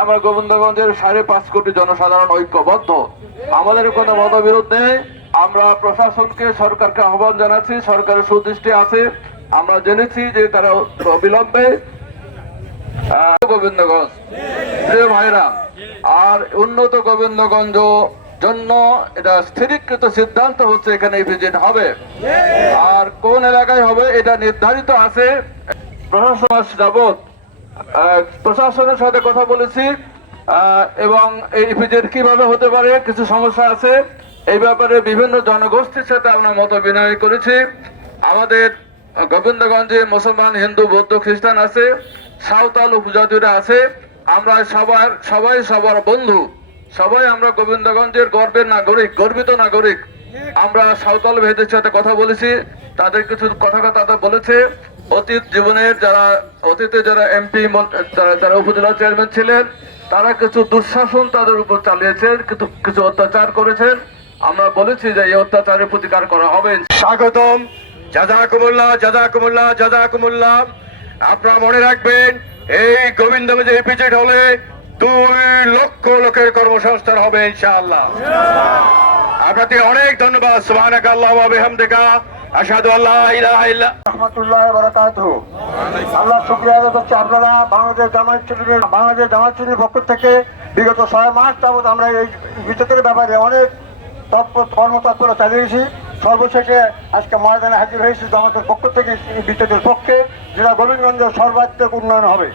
আমরা গোবিন্দগঞ্জের 5.5 কোটি জনসাধারণ ঐক্যবদ্ধ। আমাদের কোনো মতবিরোধ নেই। আমরা প্রশাসনকে, সরকারকে আহ্বান জানাচ্ছি, সরকারের সুদৃষ্টি আছে। আমরা জেনেছি যে তারা বিলম্বে গোবিন্দগঞ্জ প্রিয় ভাইরা, আর উন্নত গোবিন্দগঞ্জ জন্য এটা স্থিরীকৃত সিদ্ধান্ত হচ্ছে এখানে ভিজিট হবে। আর কোন এলাকায় হবে এটা নির্ধারিত আছে। প্রশাসন যাবত প্রশাসনের সাথে কথা বলেছি এবং এই ভিজিট কিভাবে হতে পারে, কিছু সমস্যা আছে এই ব্যাপারে বিভিন্ন জনগোষ্ঠীর সাথে আমরা মত বিনিময় করেছি। আমাদের গোবিন্দগঞ্জে মুসলমান, হিন্দু, বৌদ্ধ, খ্রিস্টান আছে, সাঁওতাল উপজাতিরা আছে। আমরা সবাই সবার বন্ধু, সবাই আমরা গোবিন্দগঞ্জের গর্বের নাগরিক, গর্বিত নাগরিক। আমরা সাঁওতাল ভাইদের সাথে কথা বলেছি, তাদের কিছু কথা বলেছে। অতীত জীবনের অতীতে যারা এমপি, যারা উপজেলা চেয়ারম্যান ছিলেন, তারা কিছু দুঃশাসন তাদের উপর চালিয়েছেন, কিছু অত্যাচার করেছেন। আমরা বলেছি যে এই অত্যাচারের প্রতিকার করা হবে। স্বাগতম, জাযাকুমুল্লাহ, জাযাকুমুল্লাহ, জাযাকুমুল্লাহ। আপনারা মনে রাখবেন, এই গোবিন্দগঞ্জে ভিজিট হলে 2 লক্ষ লোকের কর্মসংস্থান হবে ইনশাআল্লাহ। আপনাদের অনেক ধন্যবাদ। সুবহানাকাল্লাহু ওয়া বিহামদিকা, আশহাদু আল্লা ইলাহা ইল্লা রাহমাতুল্লাহি ওয়া বারাকাতুহু। আল্লাহ শুকরিয়া আদায় করছি, আপনারা বাংলাদেশ জামায়াত ইসলামীর পক্ষ থেকে বিগত 6 মাস যাবত আমরা এই ভিজিটের ব্যাপারে অনেক কর্মতৎপরতা চালিয়েছি। সর্বশেষে আজকে ময়দানে হাজির হয়েছি জামাতের পক্ষ থেকে ভিজিটের পক্ষে, যেটা গোবিন্দগঞ্জের সর্বাত্মক উন্নয়ন হবে।